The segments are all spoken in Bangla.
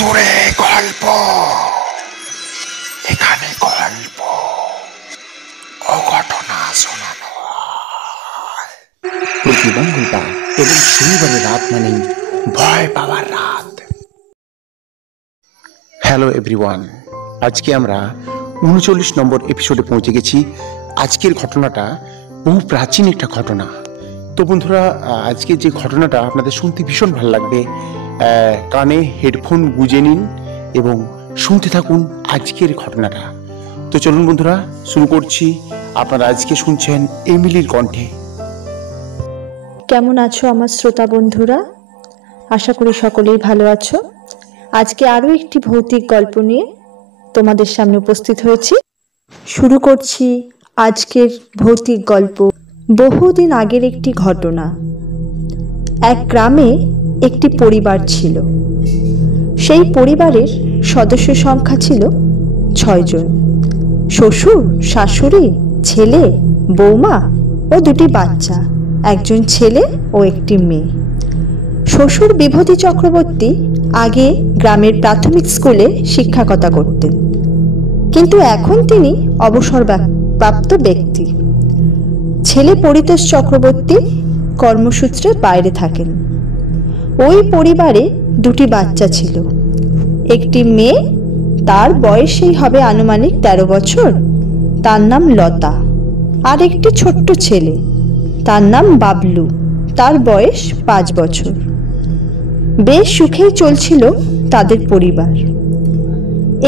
ভুতুড়ে গল্প। এখানে গল্প ও ঘটনা শোনানো হয়। প্রতি মঙ্গলবার এবং শনিবারের রাত মানেই ভয় পাওয়ার রাত। হ্যালো এভরিওয়ান, আজকে আমরা 39 নম্বর এপিসোডে পৌঁছে গেছি। আজকের ঘটনাটা বহু প্রাচীন একটা ঘটনা। তো বন্ধুরা, আজকে যে ঘটনাটা আপনাদের শুনতে ভীষণ ভালো লাগবে। কানে হেডফোন গুঁজে নিন এবং শুনতে থাকুন আজকের ঘটনাটা। তো চলুন বন্ধুরা, শুরু করছি। আপনারা আজকে শুনছেন এমিলির কণ্ঠে। কেমন আছো আমার শ্রোতা বন্ধুরা? আশা করি সকলেই ভালো আছো। আজকে আরও একটি ভৌতিক গল্প নিয়ে তোমাদের সামনে উপস্থিত হয়েছি। শুরু করছি আজকের ভৌতিক গল্প। বহুদিন আগের একটি ঘটনা। এক গ্রামে একটি পরিবার ছিল। সেই পরিবারের সদস্য সংখ্যা ছিল 6 জন। শ্বশুর, শাশুড়ি, ছেলে, বৌমা ও 2টি বাচ্চা, একজন ছেলে ও একটি মেয়ে। শ্বশুর বিভূতি চক্রবর্তী আগে গ্রামের প্রাথমিক স্কুলে শিক্ষকতা করতেন, কিন্তু এখন তিনি অবসরপ্রাপ্ত ব্যক্তি। ছেলে পরিতোষ চক্রবর্তী কর্মসূত্রে বাইরে থাকেন। ওই পরিবারে 2টি বাচ্চা ছিল। একটি মেয়ে, তার বয়সেই হবে আনুমানিক 13 বছর, তার নাম লতা। আর একটি ছোট্ট ছেলে, তার নাম বাবলু, তার বয়স 5 বছর। বেশ সুখেই চলছিল তাদের পরিবার।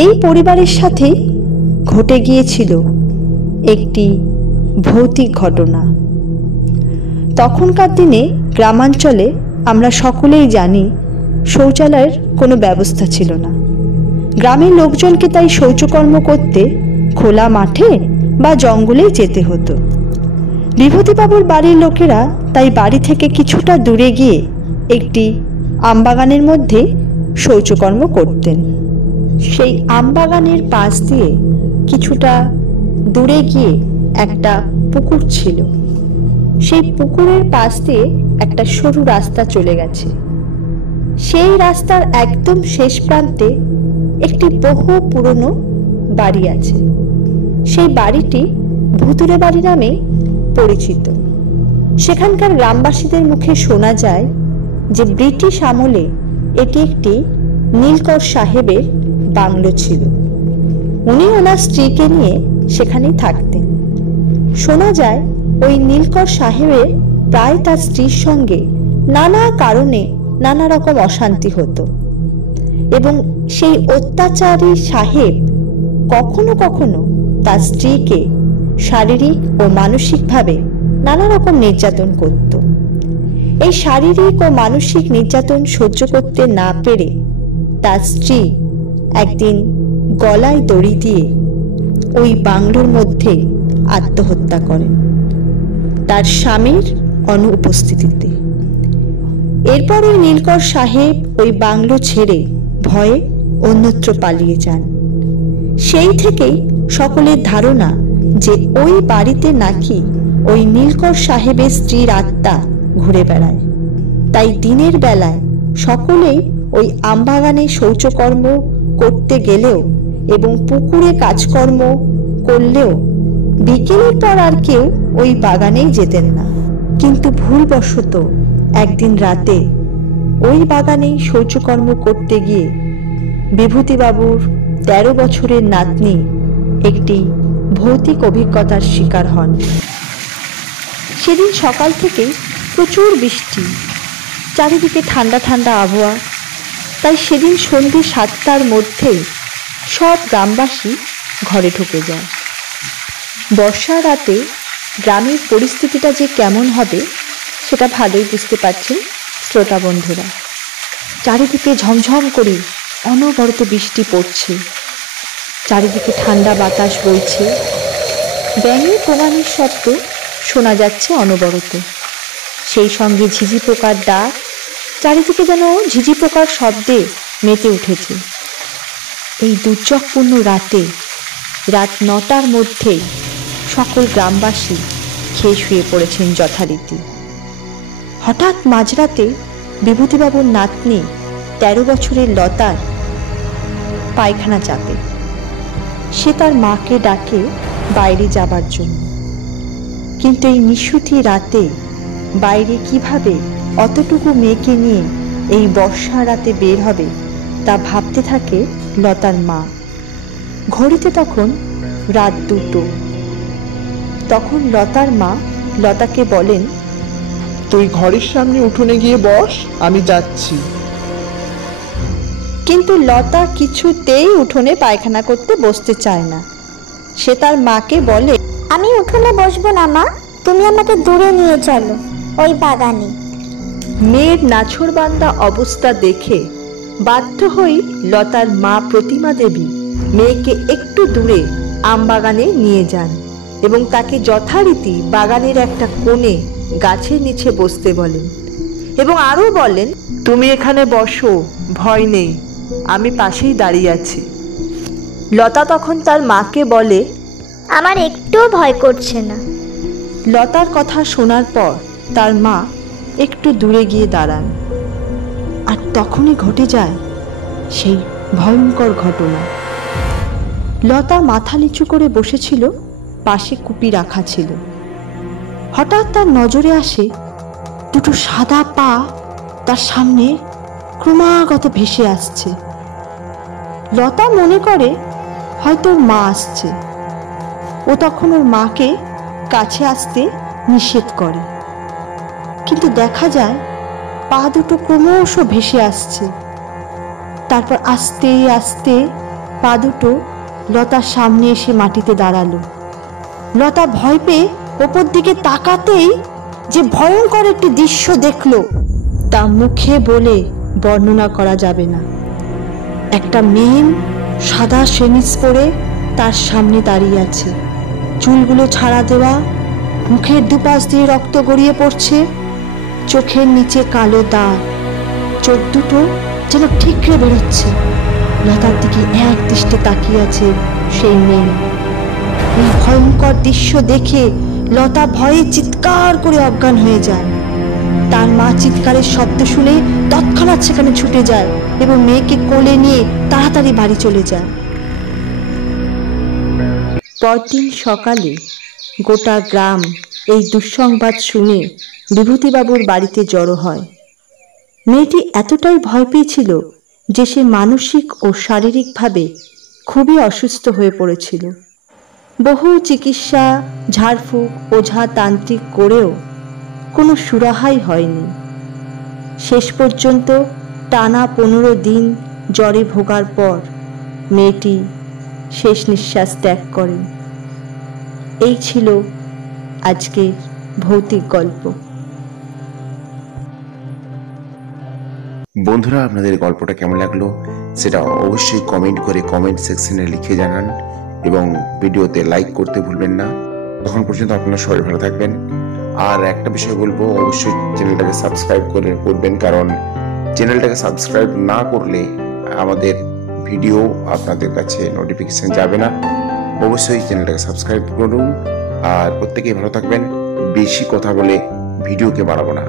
এই পরিবারের সাথেই ঘটে গিয়েছিল একটি ভৌতিক ঘটনা। তখনকার দিনে গ্রামাঞ্চলে আমরা সকলেই জানি শৌচালয়ের কোনো ব্যবস্থা ছিল না। গ্রামের লোকজনকে তাই শৌচকর্ম করতে খোলা মাঠে বা জঙ্গলে যেতে হতো। বিভূতিবাবুর বাড়ির লোকেরা তাই বাড়ি থেকে কিছুটা দূরে গিয়ে একটি আমবাগানের মধ্যে শৌচকর্ম করতেন। সেই আমবাগানের পাশ দিয়ে কিছুটা দূরে গিয়ে একটা পুকুর ছিল। সেই পুকুরের পাশ দিয়ে একটা সরু রাস্তা চলে গেছে। সেই রাস্তার একদম শেষ প্রান্তে একটি বহু পুরনো বাড়ি আছে। সেই বাড়িটি ভুতুড়ে বাড়ি নামে পরিচিত। সেখানকার গ্রামবাসীদের মুখে শোনা যায় যে ব্রিটিশ আমলে এটি একটি নীলকর সাহেবের বাংলো ছিল। উনি ওনার স্ত্রীকে নিয়ে সেখানেই থাকতেন। শোনা যায় ওই নীলকর সাহেবের প্রায় তার স্ত্রীর সঙ্গে নানা কারণে নানা রকম অশান্তি হতো এবং সেই অত্যাচারী সাহেব কখনো কখনো তার স্ত্রীকে শারীরিক ও মানসিকভাবে নানা রকম নির্যাতন করত। এই শারীরিক ও মানসিক নির্যাতন সহ্য করতে না পেরে তার স্ত্রী একদিন গলায় দড়ি দিয়ে ওই বাংলোর মধ্যে আত্মহত্যা করেন তার স্বামীর অনুপস্থিতিতে। এরপর ওই নীলকর সাহেব ওই বাংলো ছেড়ে ভয়ে অন্যত্র পালিয়ে যান। সেই থেকেই সকলের ধারণা যে ওই বাড়িতে নাকি ওই নীলকর সাহেবের স্ত্রীর আত্মা ঘুরে বেড়ায়। তাই দিনের বেলায় সকলেই ওই আমবাগানে শৌচকর্ম করতে গেলেও এবং পুকুরে কাজকর্ম করলেও বিকেলের পর আর কেউ ওই বাগানেই যেতেন না। কিন্তু ভুলবশত একদিন রাতে ওই বাগানেই শৌচকর্ম করতে গিয়ে বিভূতিবাবুর 13 বছরের নাতনি একটি ভৌতিক অভিজ্ঞতার শিকার হন। সেদিন সকাল থেকেই প্রচুর বৃষ্টি, চারিদিকে ঠান্ডা ঠান্ডা আবহাওয়া। তাই সেদিন সন্ধ্যে 7টার মধ্যেই সব গ্রামবাসী ঘরে ঢুকে যায়। বর্ষার রাতে গ্রামের পরিস্থিতিটা যে কেমন হবে সেটা ভালোই বুঝতে পারছেন শ্রোতা বন্ধুরা। চারিদিকে ঝমঝম করে অনবরত বৃষ্টি পড়ছে, চারিদিকে ঠান্ডা বাতাস বইছে, ব্যাঙের প্রমাণের শব্দ শোনা যাচ্ছে অনবরত। সেই সঙ্গে ঝিঝি পোকার ডাক, চারিদিকে যেন ঝিঝি পোকার শব্দে মেতে উঠেছে। এই দুর্যোগপূর্ণ রাতে রাত 9টার মধ্যেই সকল গ্রামবাসী খেয়ে শুয়ে পড়েছেন যথারীতি। হঠাৎ মাঝরাতে বিভূতিবাবুর নাতনি 13 বছরের লতার পায়খানা চাপে। সে তার মাকে ডাকে বাইরে যাবার জন্য, কিন্তু এই নিশুতি রাতে বাইরে কিভাবে অতটুকু মেয়েকে নিয়ে এই বর্ষা রাতে বের হবে তা ভাবতে থাকে লতার মা। ঘড়িতে তখন রাত 2টো। তখন লতার মা লতাকে বলেন, তুই ঘরের সামনে উঠোনে গিয়ে বস, আমি যাচ্ছি। কিন্তু লতা কিছুতেই উঠোনে পায়খানা করতে বসতে চায় না। সে তার মাকে বলে, আমি উঠোনে বসবো না মা, তুমি আমাকে দূরে নিয়ে চলো, ওই বাগানে। মেয়ের নাছোড়বান্দা অবস্থা দেখে বাধ্য হই লতার মা প্রতিমা দেবী মেয়েকে একটু দূরে আমবাগানে নিয়ে যান এবং তাকে যথারীতি বাগানের একটা কোণে গাছের নিচে বসতে বলেন এবং আরও বলেন, তুমি এখানে বসো, ভয় নেই, আমি পাশেই দাঁড়িয়ে আছি। লতা তখন তার মাকে বলে, আমার একটুও ভয় করছে না। লতার কথা শোনার পর তার মা একটু দূরে গিয়ে দাঁড়ান, আর তখনই ঘটে যায় সেই ভয়ঙ্কর ঘটনা। লতা মাথা নিচু করে বসেছিল, পাশে কুপি রাখা ছিল। হঠাৎ তার নজরে আসে দুটো সাদা পা তার সামনে ক্রমাগত ভেসে আসছে। লতা মনে করে হয়তো মা আসছে। ও তখন ওর মাকে কাছে আসতে নিষেধ করে, কিন্তু দেখা যায় পা দুটো ক্রমশ ভেসে আসছে। তারপর আস্তে আস্তে পা দুটো লতার সামনে এসে মাটিতে দাঁড়ালো। লতা ভয় পেয়ে ওপর দিকে তাকাতেই যে ভয়ঙ্কর একটি দৃশ্য দেখলো তা মুখে বলে বর্ণনা করা যাবে না। একটা মেয়ে সাদা সেমিজ পরে তার সামনে দাঁড়িয়ে আছে, চুলগুলো ছাড়া দেওয়া, মুখের দুপাশ দিয়ে রক্ত গড়িয়ে পড়ছে, চোখের নিচে কালো দাগ, চোখ দুটো যেন ঠিকরে বেরোচ্ছে। লতার দিকে এক দৃষ্টে তাকিয়ে আছে সেই মেয়ে। এই ভয়ঙ্কর দৃশ্য দেখে লতা ভয়ে চিৎকার করে অজ্ঞান হয়ে যায়। তার মা চিৎকারের শব্দ শুনে তৎক্ষণাৎ সেখানে ছুটে যায় এবং মেয়েকে কোলে নিয়ে তাড়াতাড়ি বাড়ি চলে যায়। পরদিন সকালে গোটা গ্রাম এই দুঃসংবাদ শুনে বিভূতিবাবুর বাড়িতে জড়ো হয়। মেয়েটি এতটাই ভয় পেয়েছিল যে সে মানসিক ও শারীরিকভাবে খুবই অসুস্থ হয়ে পড়েছিল। বহু চিকিৎসা, ঝাড়ফুঁক, ওঝা তান্ত্রিক করেও কোনো সুরাহাই হয়নি। শেষ পর্যন্ত টানা 15 দিন জ্বরে ভোগার পর মেয়েটি শেষ নিঃশ্বাস ত্যাগ করেন। এই ছিল আজকের ভৌতিক গল্প। বন্ধুরা, আপনাদের গল্পটা কেমন লাগলো সেটা অবশ্যই কমেন্ট করে কমেন্ট সেকশনে লিখে জানান এবং ভিডিওতে লাইক করতে ভুলবেন না। তখন পর্যন্ত আপনারা সবাই ভালো থাকবেন। আর একটা বিষয় বলবো, অবশ্যই চ্যানেলটাকে সাবস্ক্রাইব করবেন, কারণ চ্যানেলটাকে সাবস্ক্রাইব না করলে আমাদের ভিডিও আপনাদের কাছে নোটিফিকেশন যাবে না। অবশ্যই চ্যানেলটাকে সাবস্ক্রাইব করুন আর প্রত্যেকেই ভালো থাকবেন। বেশি কথা বলে ভিডিওকে বাড়াবো না।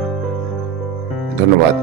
ধন্যবাদ।